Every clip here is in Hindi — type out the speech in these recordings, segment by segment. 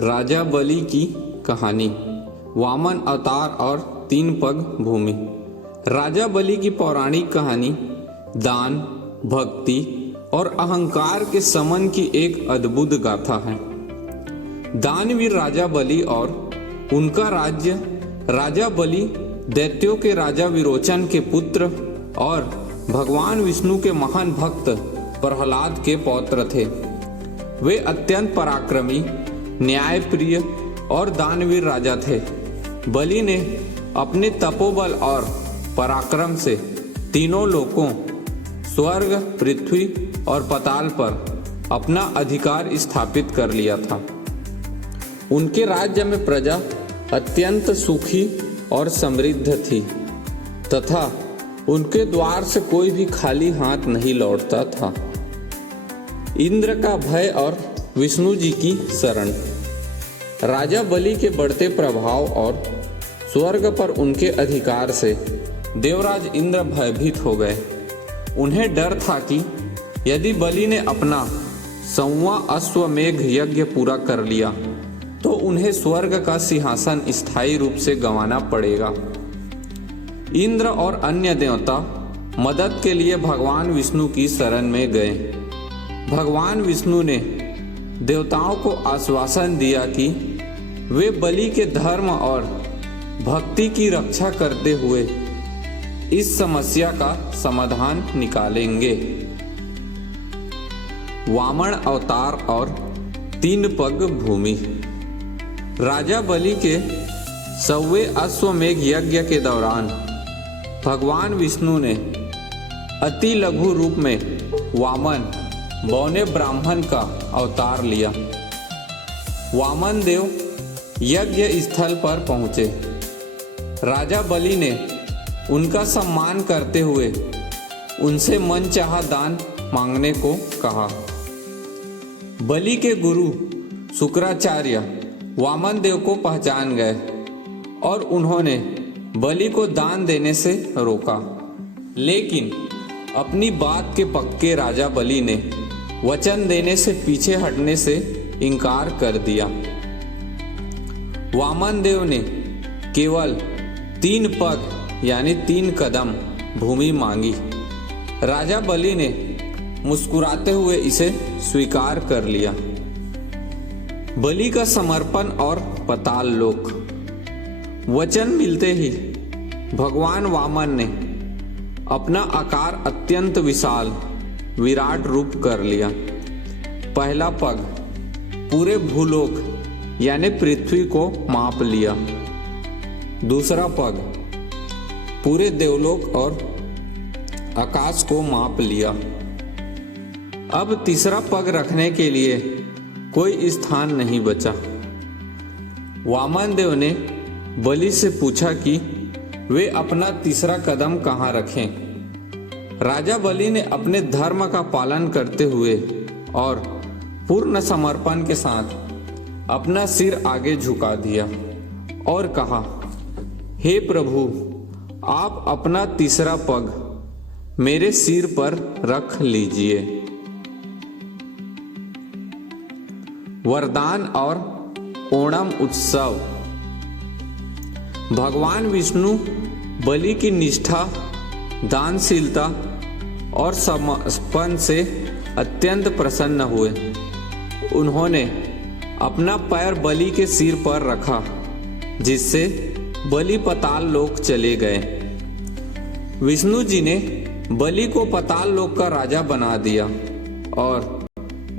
राजा बलि की कहानी, वामन अवतार और 3 पग भूमि। राजा बलि की पौराणिक कहानी दान, भक्ति और अहंकार के समन की एक अद्भुत गाथा है। दानवीर राजा बलि और उनका राज्य। राजा बलि दैत्यों के राजा विरोचन के पुत्र और भगवान विष्णु के महान भक्त प्रहलाद के पौत्र थे। वे अत्यंत पराक्रमी, न्यायप्रिय और दानवीर राजा थे। बलि ने अपने तपोबल और पराक्रम से तीनों लोकों स्वर्ग, पृथ्वी और पाताल पर अपना अधिकार स्थापित कर लिया था। उनके राज्य में प्रजा अत्यंत सुखी और समृद्ध थी तथा उनके द्वार से कोई भी खाली हाथ नहीं लौटता था। इंद्र का भय और विष्णु जी की शरण। राजा बलि के बढ़ते प्रभाव और स्वर्ग पर उनके अधिकार से देवराज इंद्र भयभीत हो गए। उन्हें डर था कि यदि बलि ने अपना 100वां अश्वमेघ यज्ञ पूरा कर लिया तो उन्हें स्वर्ग का सिंहासन स्थायी रूप से गंवाना पड़ेगा। इंद्र और अन्य देवता मदद के लिए भगवान विष्णु की शरण में गए। भगवान विष्णु ने देवताओं को आश्वासन दिया कि वे बलि के धर्म और भक्ति की रक्षा करते हुए इस समस्या का समाधान निकालेंगे। वामन अवतार और 3 पग भूमि। राजा बलि के 100वें अश्वमेघ यज्ञ के दौरान भगवान विष्णु ने अति लघु रूप में वामन बौने ब्राह्मण का अवतार लिया। वामन देव यज्ञ स्थल पर पहुंचे। राजा बलि ने उनका सम्मान करते हुए उनसे मनचाहा दान मांगने को कहा। बलि के गुरु शुक्राचार्य वामन देव को पहचान गए और उन्होंने बलि को दान देने से रोका, लेकिन अपनी बात के पक्के राजा बलि ने वचन देने से पीछे हटने से इनकार कर दिया। वामन देव ने केवल 3 पग यानी 3 कदम भूमि मांगी। राजा बलि ने मुस्कुराते हुए इसे स्वीकार कर लिया। बलि का समर्पण और पाताल लोक। वचन मिलते ही भगवान वामन ने अपना आकार अत्यंत विशाल विराट रूप कर लिया। पहला पग पूरे भूलोक यानी पृथ्वी को माप लिया। दूसरा पग पूरे देवलोक और आकाश को माप लिया। अब तीसरा पग रखने के लिए कोई स्थान नहीं बचा। वामन देव ने बलि से पूछा कि वे अपना तीसरा कदम कहाँ रखें। राजा बलि ने अपने धर्म का पालन करते हुए और पूर्ण समर्पण के साथ अपना सिर आगे झुका दिया और कहा, हे प्रभु, आप अपना तीसरा पग मेरे सिर पर रख लीजिए। वरदान और ओणम उत्सव। भगवान विष्णु बलि की निष्ठा, दानशीलता और समर्पण से अत्यंत प्रसन्न हुए। उन्होंने अपना पैर बलि के सिर पर रखा, जिससे बलि पाताल लोक चले गए। विष्णु जी ने बलि को पाताल लोक का राजा बना दिया और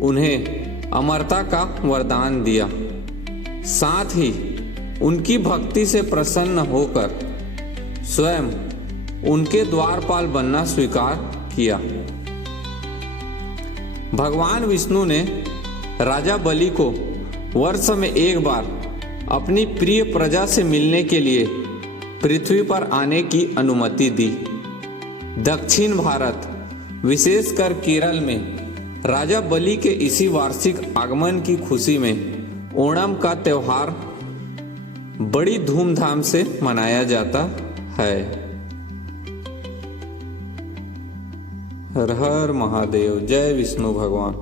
उन्हें अमरता का वरदान दिया। साथ ही उनकी भक्ति से प्रसन्न होकर स्वयं उनके द्वारपाल बनना स्वीकार किया। भगवान विष्णु ने राजा बलि को वर्ष में एक बार अपनी प्रिय प्रजा से मिलने के लिए पृथ्वी पर आने की अनुमति दी। दक्षिण भारत, विशेषकर केरल में राजा बलि के इसी वार्षिक आगमन की खुशी में ओणम का त्योहार बड़ी धूमधाम से मनाया जाता है। हर हर महादेव। जय विष्णु भगवान।